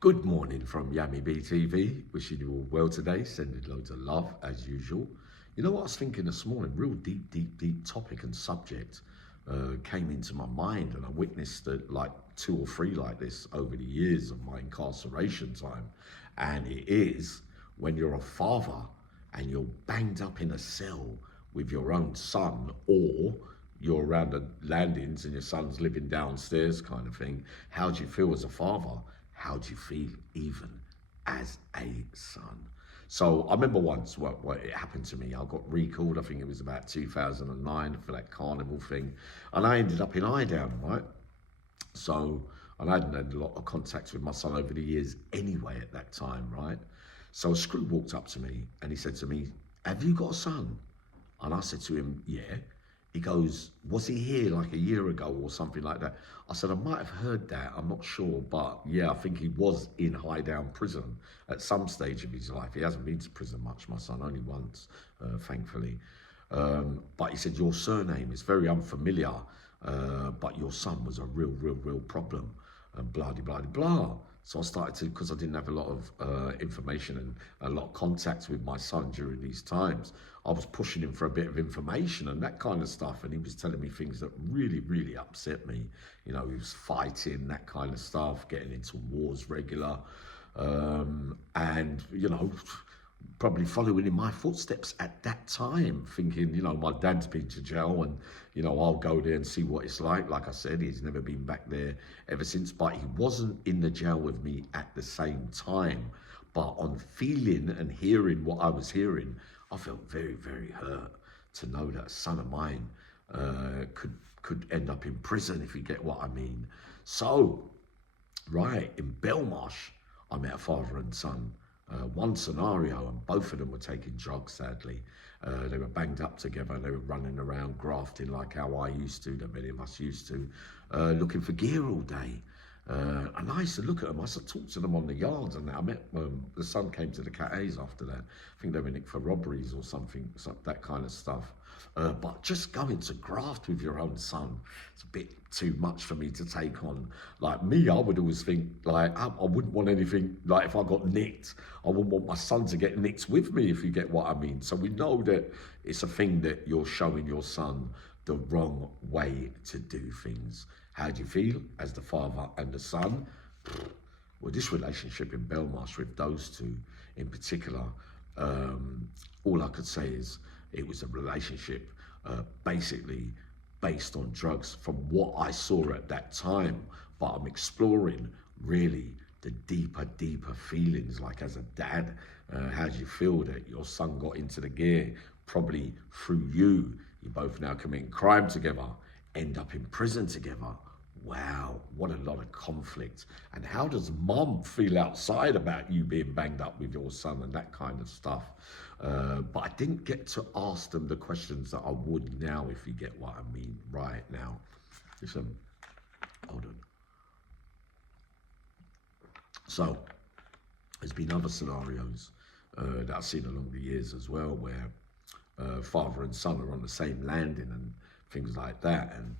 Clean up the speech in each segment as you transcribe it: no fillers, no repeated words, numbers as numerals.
Good morning from Yummy BTV. Wishing you all well today. Sending loads of love as usual. You know what I was thinking this morning? Real deep topic and subject came into my mind, and I witnessed like two or three like this over the years of my incarceration time. And it is when you're a father and you're banged up in a cell with your own son, or you're around the landings and your son's living downstairs, kind of thing. How do you feel as a father? How do you feel even as a son? So I remember once what it happened to me. I got recalled, I think it was about 2009 for that carnival thing. And I ended up in Idown, right? So, and I hadn't had a lot of contact with my son over the years anyway at that time, right? So a screw walked up to me and he said to me, "Have you got a son?" And I said to him, "Yeah." He goes, "Was he here like a year ago or something like that?" I said, "I might have heard that. I'm not sure. But yeah, I think he was in Highdown prison at some stage of his life. He hasn't been to prison much, my son, only once, thankfully. But he said, your surname is very unfamiliar, but your son was a real problem, and blah. So I started to, because I didn't have a lot of information and a lot of contacts with my son during these times, I was pushing him for a bit of information and that kind of stuff. And he was telling me things that really upset me. You know, he was fighting, that kind of stuff, getting into wars regular. And, you know, probably following in my footsteps at that time, thinking, you know, my dad's been to jail and, you know, I'll go there and see what it's like. Like I said, he's never been back there ever since, but he wasn't in the jail with me at the same time. But on feeling and hearing what I was hearing, I felt very hurt to know that a son of mine could end up in prison, if you get what I mean. So, right, in Belmarsh, I met a father and son. One scenario, and both of them were taking drugs, sadly. They were banged up together. They were running around grafting like how I used to, that many of us used to, looking for gear all day. And I used to look at them. I used to talk to them on the yards, and I met the son came to the Cat A's after that. I think they were nicked for robberies or something, that kind of stuff. But just going to graft with your own son, it's a bit too much for me to take on. Like me, I would always think, like, I wouldn't want anything, like if I got nicked, I wouldn't want my son to get nicked with me, if you get what I mean. So we know that it's a thing that you're showing your son the wrong way to do things. How do you feel as the father and the son? Well, this relationship in Belmarsh with those two in particular, all I could say is it was a relationship basically based on drugs from what I saw at that time. But I'm exploring really the deeper feelings, like as a dad, how do you feel that your son got into the gear, probably through you? You're both now committing crime together, end up in prison together. Wow, what a lot of conflict. And how does mom feel outside about you being banged up with your son and that kind of stuff? But I didn't get to ask them the questions that I would now, if you get what I mean, right now. Listen, hold on. So, there's been other scenarios that I've seen along the years as well, where father and son are on the same landing and things like that. And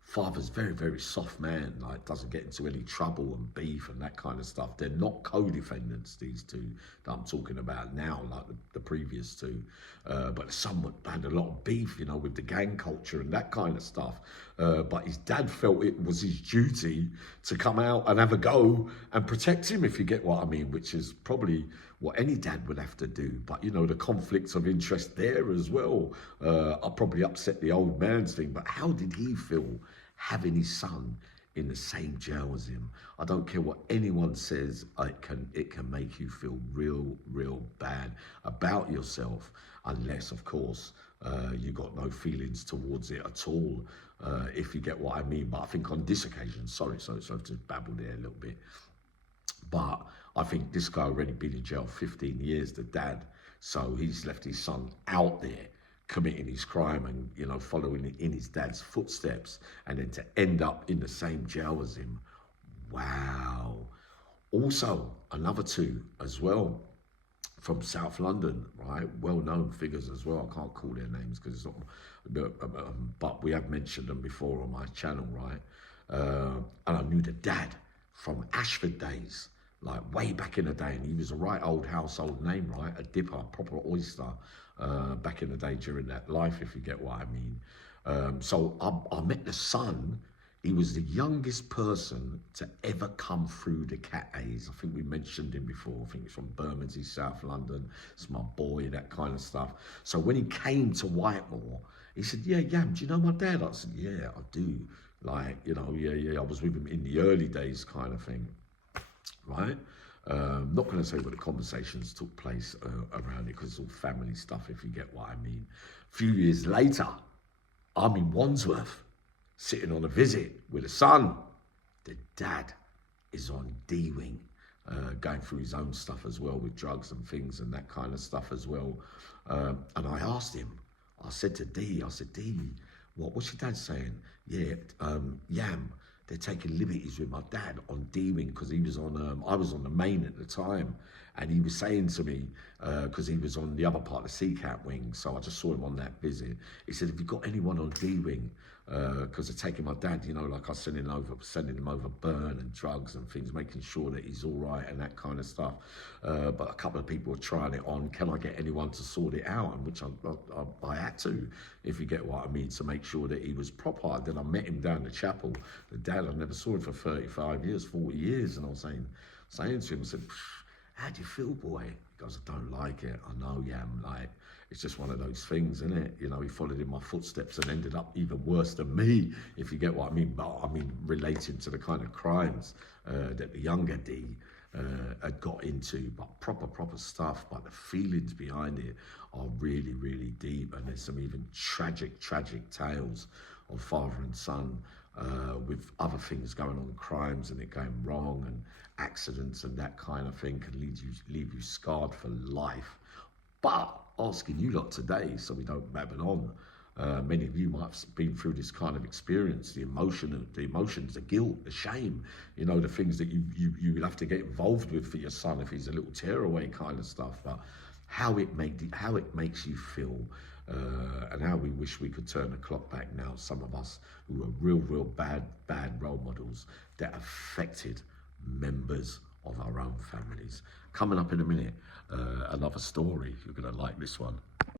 father's very soft man, like doesn't get into any trouble and beef and that kind of stuff. They're not co-defendants, these two that I'm talking about now, like the previous two. But some had a lot of beef, you know, with the gang culture and that kind of stuff. But his dad felt it was his duty to come out and have a go and protect him, if you get what I mean, which is probably what any dad would have to do. But, you know, the conflicts of interest there as well are probably upset the old man's thing. But how did he feel having his son in the same jail as him? I don't care what anyone says, it can make you feel real bad about yourself, unless, of course, you got no feelings towards it at all, if you get what I mean. But I think on this occasion, sorry to babble there a little bit, but I think this guy already been in jail 15 years, the dad, so he's left his son out there committing his crime and, you know, following in his dad's footsteps, and then to end up in the same jail as him. Wow. Also, another two as well from South London, right? Well-known figures as well. I can't call their names because it's not, but we have mentioned them before on my channel, right? And I knew the dad from Ashford days, like way back in the day. And he was a right old household name, right? A dipper, proper oyster, back in the day during that life, if you get what I mean. So I met the son. He was the youngest person to ever come through the Cat A's. I think we mentioned him before. I think he's from Bermondsey, South London. It's my boy, that kind of stuff. So when he came to Whitemore, he said, "Yeah, Yam, do you know my dad?" I said, "Yeah, I do." Like, yeah. I was with him in the early days, kind of thing, right? Not going to say what the conversations took place around it because it's all family stuff, if you get what I mean. A few years later, I'm in Wandsworth, sitting on a visit with a son. The dad is on D-Wing, going through his own stuff as well with drugs and things and that kind of stuff as well. And I asked him, I said to D, what's your dad saying? Yeah, Yam, they're taking liberties with my dad on D-Wing because he was on, I was on the main at the time. And he was saying to me, because he was on the other part of the Sea-Cat wing, so I just saw him on that visit. He said, "Have you got anyone on D-Wing?" Because they're taking my dad, like I was sending him over burn and drugs and things, making sure that he's all right and that kind of stuff. But a couple of people were trying it on. Can I get anyone to sort it out? And which I had to, if you get what I mean, to make sure that he was proper. Then I met him down the chapel. The dad, I never saw him for 35 years, 40 years. And I was saying to him, I said, "How do you feel, boy?" He goes, "I don't like it." I know, Yam, like, it's just one of those things, isn't it? He followed in my footsteps and ended up even worse than me, if you get what I mean. But I mean, relating to the kind of crimes that the younger D had got into, but proper stuff. But the feelings behind it are really, really deep. And there's some even tragic tales of father and son with other things going on, crimes and it going wrong and accidents and that kind of thing can leave you scarred for life. But asking you lot today, so we don't babble on, many of you might have been through this kind of experience, the emotions, the guilt, the shame, the things that you will have to get involved with for your son if he's a little tearaway kind of stuff. But how it makes you feel, and how we wish we could turn the clock back now. Some of us who are real bad role models that affected members of our own families. Coming up in a minute, another story. You're going to like this one.